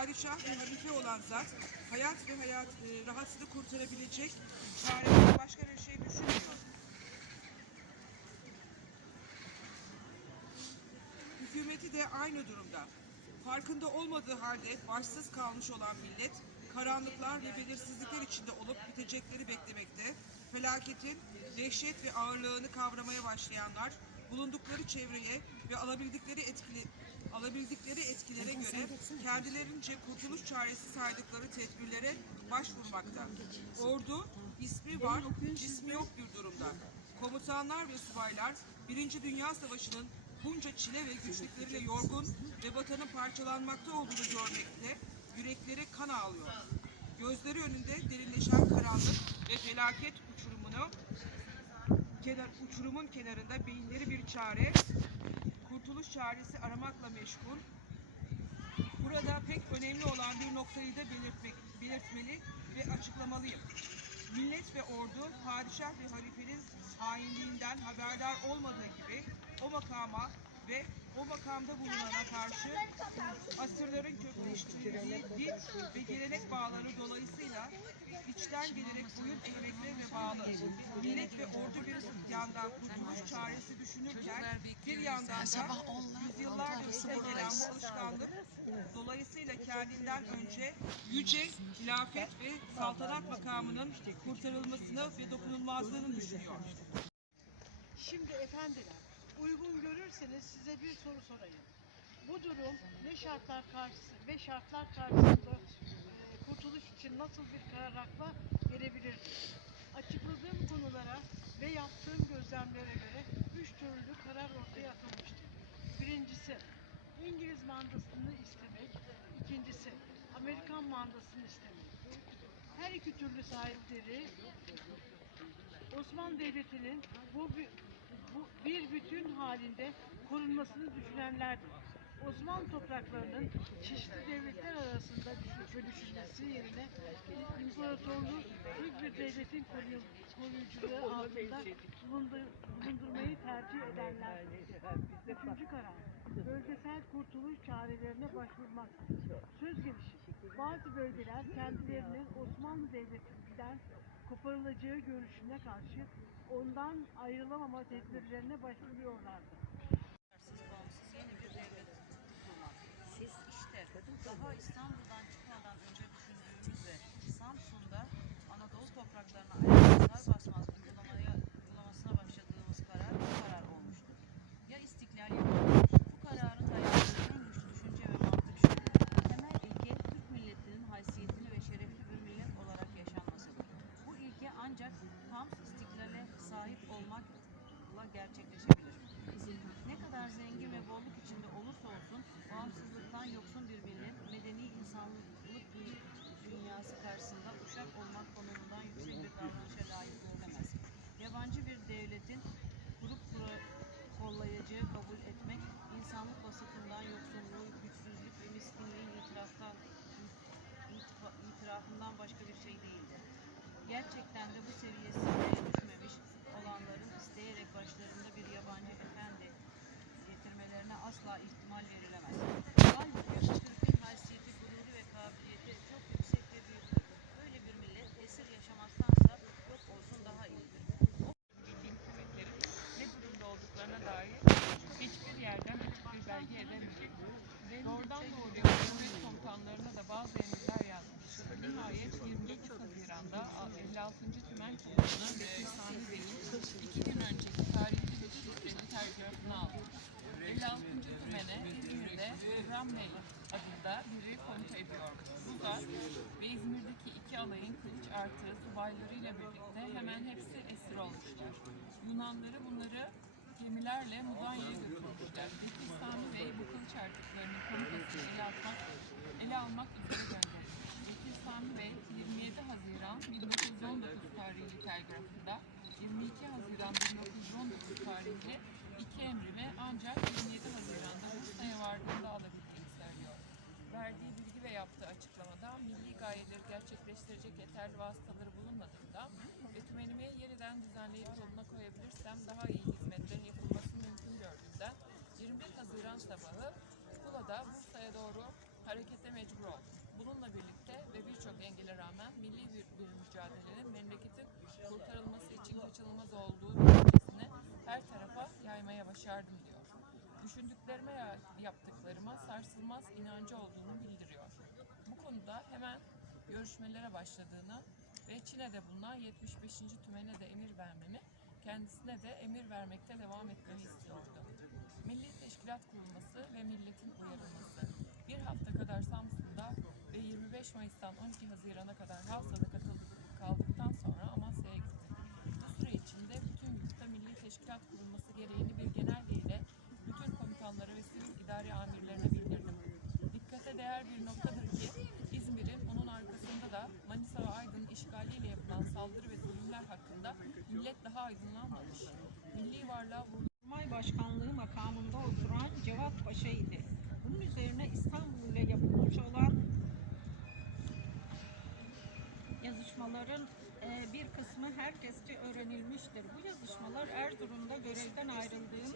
padişah ve halife olan zat hayat ve hayat e, rahatsını kurtarabilecek çareden başka bir şey düşünmüyor. Hükümeti de aynı durumda. Farkında olmadığı halde başsız kalmış olan millet, karanlıklar ve belirsizlikler içinde olup bitecekleri beklemekte, felaketin dehşet ve ağırlığını kavramaya başlayanlar, bulundukları çevreye ve alabildikleri etkili alabildikleri etkilere göre kendilerince kurtuluş çaresi saydıkları tedbirlere başvurmakta. Ordu ismi var, cismi yok bir durumda. Komutanlar ve subaylar Birinci Dünya Savaşı'nın bunca çile ve güçlükleriyle yorgun ve vatanın parçalanmakta olduğunu görmekte yürekleri kan ağlıyor. Gözleri önünde derinleşen karanlık ve felaket uçurumunu kenar, uçurumun kenarında beyinleri bir çare, kurtuluş çaresi aramakla meşgul. Burada pek önemli olan bir noktayı da belirtmek, belirtmeli ve açıklamalıyım. Millet ve ordu padişah ve halifenin hainliğinden haberdar olmadığı gibi o makama ve o makamda bulunana karşı asırların kökleştirdiği din ve gelenek bağları dolayısıyla içten gelerek boyun eğmekle ve bağlı. Millet ve ordu bir yandan kurtuluş çaresi düşünürken bir yandan da yüzyıllardır süre gelen bu alışkanlık dolayısıyla kendinden önce yüce hilafet ve saltanat makamının kurtarılmasını ve dokunulmazlığını düşünüyor. Şimdi efendiler, uygun görürseniz size bir soru sorayım. Bu durum ne şartlar karşısında ve şartlar karşısında e, kurtuluş için nasıl bir kararla gelebilir? Açıkladığım konulara ve yaptığım gözlemlere göre üç türlü karar ortaya atılmıştır. Birincisi, İngiliz mandasını istemek. İkincisi, Amerikan mandasını istemek. Her iki türlü sahipleri Osmanlı Devleti'nin bu, bu bir bütün halinde korunmasını düşünenlerdir. Osmanlı topraklarının çeşitli devletler arasında bölüşülmesi yerine imparatorluğu tek bir devletin koruyu- koruyuculuğu altında bulundur- bulundurmayı tercih edenlerdir. Üçüncü karar, bölgesel kurtuluş çarelerine başvurmak. Söz gelişi, bazı bölgeler kendilerinin Osmanlı Devleti'nden koparılacağı görüşüne karşı ondan ayrılamama tedbirlerine başvuruyorlardı. Siz işte daha İstanbul'dan çıkmadan önce düşündüğümüz ve Samsun'da Anadolu topraklarına ayak basmaz başka bir şey değildir. Gerçekten de bu seviyesine düşmemiş olanların isteyerek başlarında bir yabancı efendi getirmelerine asla ihtimal verilemez. Halbuki Türk'ün haysiyeti, gururu ve kabiliyeti çok yüksek ve büyüktür. Böyle bir millet esir yaşamaktansa yok olsun daha iyidir. bildiğim kuvvetlerin ne durumda olduklarına dair hiçbir yerden hiçbir belge edemiyorum. Doğrudan doğruya Cumhuriyet komutanlarına da bazı emirler yazmış. Nihayet 29 Haziran'da 56. Tümen Komutanı Bekir Sami Bey'in iki gün önceki tarihli ve şifreli telgrafını aldım. 56. Tümen'e İzmir'de Burhan Bey adında biri komuta ediyormuş. Bu zat ve Alayın kılıç artı subaylarıyla birlikte hemen hepsi esir olmuşlar. Yunanları bunları gemilerle Mudanya'ya götürmüşler. Bekir Sami Bey bu kılıç artıklarının komutasını ele almak, ele almak üzere göndermiş. Bekir Sami Bey 27 Haziran 1919 tarihli telgrafında 22 Haziran 1919 tarihli iki emrimi ancak 27 Haziran'da yeterli vasıtaları bulunmadığında ve tümenimi yeniden düzenleyip yoluna koyabilirsem daha iyi hizmetlerin yapılması mümkün gördüğümden 21 Haziran sabahı Kula'da Bursa'ya doğru harekete mecbur oldum. bile rağmen milli bir, bir mücadelenin memleketin kurtarılması için kaçınılmaz olduğu düşüncesini her tarafa yaymaya başardım diyor. Düşündüklerime ya- yaptıklarıma sarsılmaz inancı olduğunu bildiriyor. Bu konuda hemen görüşmelere başladığını ve Çin'de bulunan 75. tümene de emir vermemi, kendisine de emir vermekte devam etmemi istiyordu. Milli Teşkilat kurulması ve milletin uyarılması. Bir hafta kadar Samsun'da ve 25 Mayıs'tan 12 Haziran'a kadar Havza'da katıldık, kaldıktan sonra Amasya'ya gittik. Bu süre içinde bütün yurtta Milli Teşkilat kurulması gereğini bir genelgeyle bütün komutanlara ve sivil idari amirlerine bildirdim. Dikkate değer bir noktadır ki İzmir'in onun arkasında da Manisa ve Aydın işgaliyle yapılan saldırı ve zulümler hakkında millet daha aydınlanmamış. Milli varlığa vurgu Kurmay Başkanlığı makamında oturan Cevat Paşa idi. Bunun üzerine İstanbul ile yapılmış olan yazışmaların e, bir kısmı herkesçe öğrenilmiştir. Bu yazışmalar Erzurum'da görevden ayrıldığım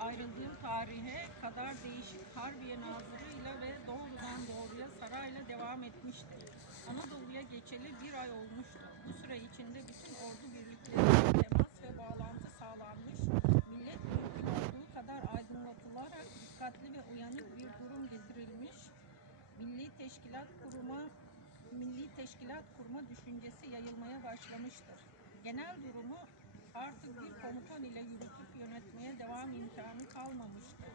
ayrıldığım tarihe kadar değişik Harbiye Nazırı'yla ve doğrudan doğruya sarayla devam etmiştir. Anadolu'ya geçeli bir ay olmuştur. Bu süre içinde bütün ordu birlikleriyle temas ve bağlantı sağlanmış, millet mümkün olduğu kadar aydınlatılarak dikkatli ve uyanık bir durum getirilmiş, milli teşkilat kuruma milli teşkilat kurma düşüncesi yayılmaya başlamıştır. Genel durumu artık bir komutan ile yürütüp yönetmeye devam imkanı kalmamıştır.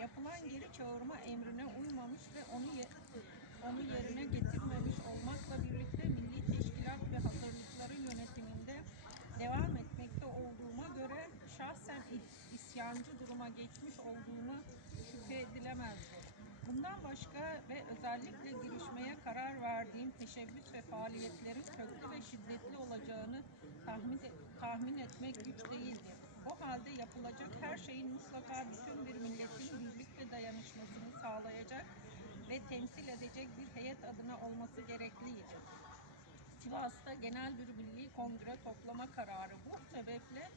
Yapılan geri çağırma emrine uymamış ve onu onu yerine getirmemiş olmakla birlikte milli teşkilat ve hazırlıkların yönetiminde devam etmekte olduğuma göre şahsen is- isyancı duruma geçmiş olduğunu şüphe edilemezdi. Bundan başka ve özellikle girişmeye karar verdiğim teşebbüs ve faaliyetlerin köklü ve şiddetli olacağını tahmin, tahmin etmek güç değildir. O halde yapılacak her şeyin mutlaka bütün bir milletin birlik ve dayanışmasını sağlayacak ve temsil edecek bir heyet adına olması gerekliydi. Sivas'ta genel bir milli kongre toplama kararı bu sebeple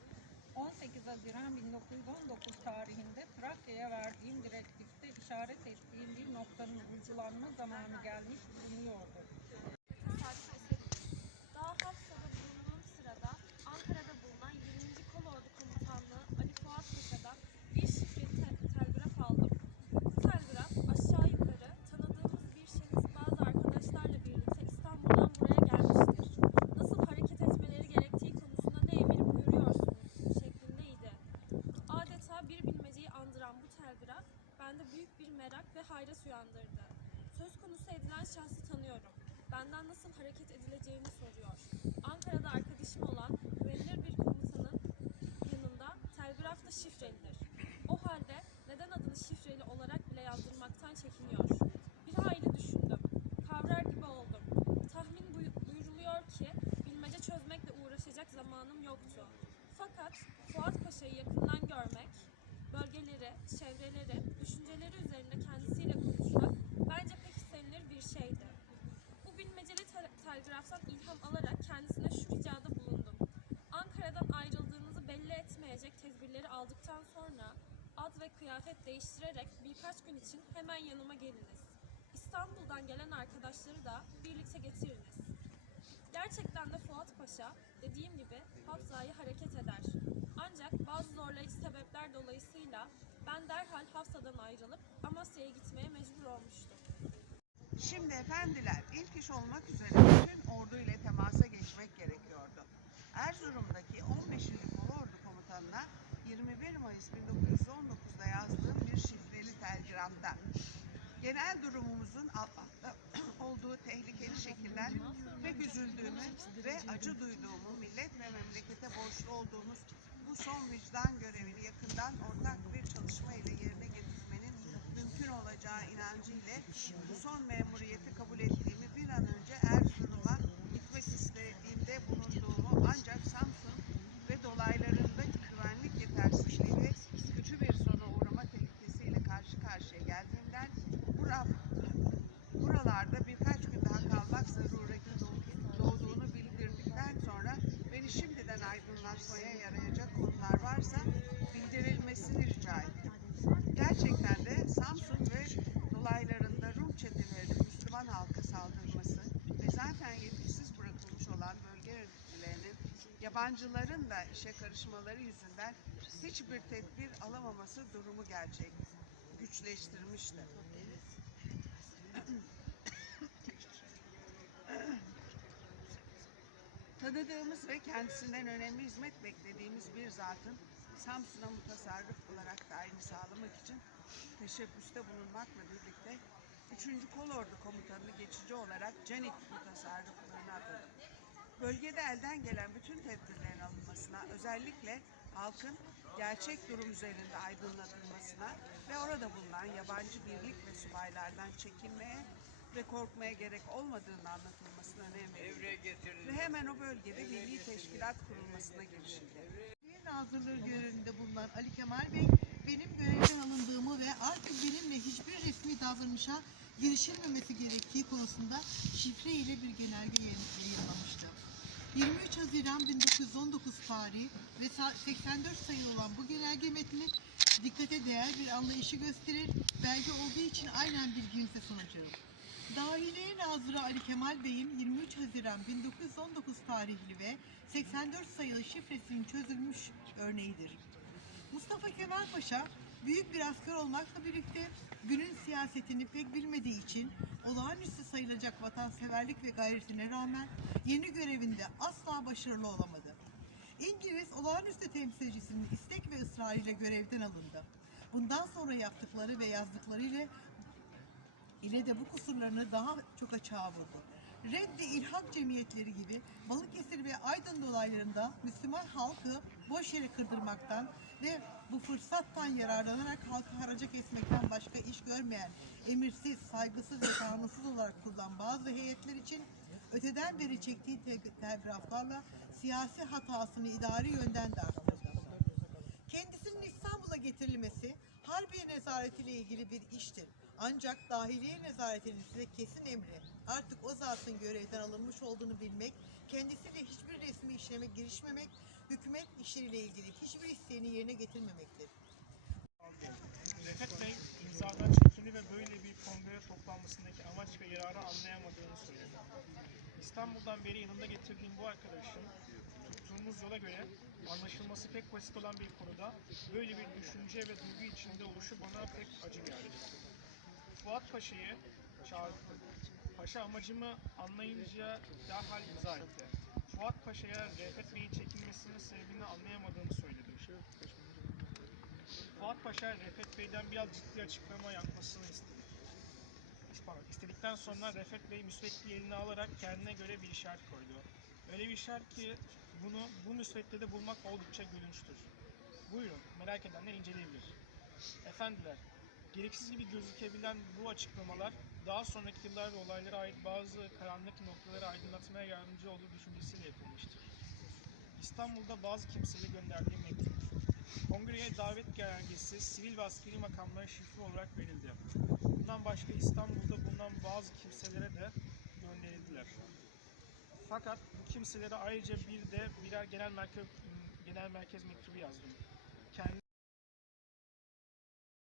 18 Haziran 1919 tarihinde Trakya'ya verdiğim direktifte işaret ettiğim bir noktanın uygulanma zamanı gelmiş bulunuyordu. Daha Hafsa'da bulunduğum sırada Ankara'da bulunan 20. Kolordu Komutanlığı Ali Fuat Paşa'dan bir şifreli te- telgraf aldım. Bu telgraf aşağı yukarı tanıdığımız bir şahıs bazı arkadaşlarla birlikte İstanbul'dan buraya gelmiştir. Nasıl hareket etmeleri gerektiği konusunda ne emir buyuruyorsunuz şeklindeydi. Adeta bir bilmeceyi andıran bu telgraf bende büyük bir merak ve hayret uyandırdı. Söz konusu edilen şahsı tanıyorum. Benden nasıl hareket edileceğini soruyor. Ankara'da arkadaşım olan güvenilir bir komutanın yanında telgraf da şifrelidir. O halde neden adını şifreli olarak bile yazdırmaktan çekiniyor? Bir hayli düşündüm. Kavrar gibi oldum. Tahmin buy- buyuruluyor ki bilmece çözmekle uğraşacak zamanım yoktu. Fakat Fuat Paşa'yı yakından görmek, bölgeleri, çevreleri, düşünceleri üzerinde kendisiyle konuşmak bence pek istenilir bir şeydi. Bu bilmeceli tel- telgraftan ilham alarak kendisine şu ricada bulundum. Ankara'dan ayrıldığınızı belli etmeyecek tedbirleri aldıktan sonra ad ve kıyafet değiştirerek birkaç gün için hemen yanıma geliniz. İstanbul'dan gelen arkadaşları da birlikte getiriniz. Gerçekten de Fuat Paşa dediğim gibi Hafza'yı hareket eder. Ancak bazı zorlayıcı sebepler dolayısıyla ben derhal Hafsa'dan ayrılıp Amasya'ya gitmeye mecbur olmuştum. Şimdi efendiler ilk iş olmak üzere bütün ordu ile temasa geçmek gerekiyordu. Erzurum'daki 15. Kolordu Komutanı'na 21 Mayıs 1919'da yazdığım bir şifreli telgraftan genel durumumuzun altta olduğu tehlikeli şekilden pek üzüldüğümü ve acı duyduğumu millet ve memlekete borçlu olduğumuz bu son vicdan görevini yakından yabancıların da işe karışmaları yüzünden hiçbir tedbir alamaması durumu gerçek güçleştirmişti. Tanıdığımız ve kendisinden önemli hizmet beklediğimiz bir zatın Samsun'a mutasarrıf olarak tayini sağlamak için teşebbüste bulunmakla birlikte 3. Kolordu Komutanı geçici olarak Canik mutasarrıflığına atadı. Bölgede elden gelen bütün tedbirlerin alınmasına, özellikle halkın gerçek durum üzerinde aydınlatılmasına ve orada bulunan yabancı birlik ve subaylardan çekinmeye ve korkmaya gerek olmadığını anlatılmasına önem verildi. Ve hemen o bölgede milli teşkilat kurulmasına girişildi. Nazırlığı görevinde bulunan Ali Kemal Bey benim görevden alındığımı ve artık benimle hiçbir resmi davranışa girişilmemesi gerektiği konusunda şifre ile bir genelge yayın- yayınlamıştı. 23 Haziran 1919 tarihi ve sa- 84 sayılı olan bu genelge metni dikkate değer bir anlayışı gösterir, belge olduğu için aynen bilginize sunacağım. Dahiliye Nazırı Ali Kemal Bey'in 23 Haziran 1919 tarihli ve 84 sayılı şifresinin çözülmüş örneğidir. Mustafa Kemal Paşa büyük bir asker olmakla birlikte günün siyasetini pek bilmediği için olağanüstü sayılacak vatanseverlik ve gayretine rağmen yeni görevinde asla başarılı olamadı. İngiliz olağanüstü temsilcisinin istek ve ısrarıyla görevden alındı. Bundan sonra yaptıkları ve yazdıklarıyla ile de bu kusurlarını daha çok açığa vurdu. Reddi ilhak cemiyetleri gibi Balıkesir ve Aydın dolaylarında Müslüman halkı boş yere kırdırmaktan ve bu fırsattan yararlanarak halkı haraca kesmekten başka iş görmeyen, emirsiz, saygısız ve kanunsuz olarak kurulan bazı heyetler için öteden beri çektiği te- telgraflarla siyasi hatasını idari yönden de arttırdı. Kendisinin İstanbul'a getirilmesi Harbiye nezareti ile ilgili bir iştir. Ancak dahiliye nezaretinin size kesin emri artık o zatın görevden alınmış olduğunu bilmek, kendisiyle hiçbir resmi işleme girişmemek, hükümet işleriyle ilgili hiçbir isteğini yerine getirmemektir. Refet Bey imzadan çekini ve böyle bir kongre toplanmasındaki amaç ve yararı anlayamadığını söyledi. İstanbul'dan beri yanında getirdiğim bu arkadaşın tuttuğumuz yola göre anlaşılması pek basit olan bir konuda böyle bir düşünce ve duygu içinde oluşu bana pek acı geldi. Fuat Paşa'yı çağırdı. Paşa amacımı anlayınca derhal izah etti. Fuat Paşa'ya Refet Bey'in çekilmesinin sebebini anlayamadığını söyledi. Fuat Paşa Refet Bey'den biraz ciddi açıklama yapmasını istedi. Pardon, istedikten sonra Refet Bey müsveddi eline alarak kendine göre bir işaret koydu. Öyle bir işaret ki bunu bu müsveddede bulmak oldukça gülünçtür. Buyurun, merak edenler inceleyebilir. Efendiler, gereksiz gibi gözükebilen bu açıklamalar daha sonraki yıllar ve olaylara ait bazı karanlık noktaları aydınlatmaya yardımcı olduğu düşüncesiyle yapılmıştır. İstanbul'da bazı kimselere gönderdiğim mektup. Kongreye davet genelgesi sivil ve askeri makamlara şifre olarak verildi. Bundan başka İstanbul'da bulunan bazı kimselere de gönderildiler. Fakat bu kimselere ayrıca bir de birer genel merkez, genel merkez mektubu yazdım.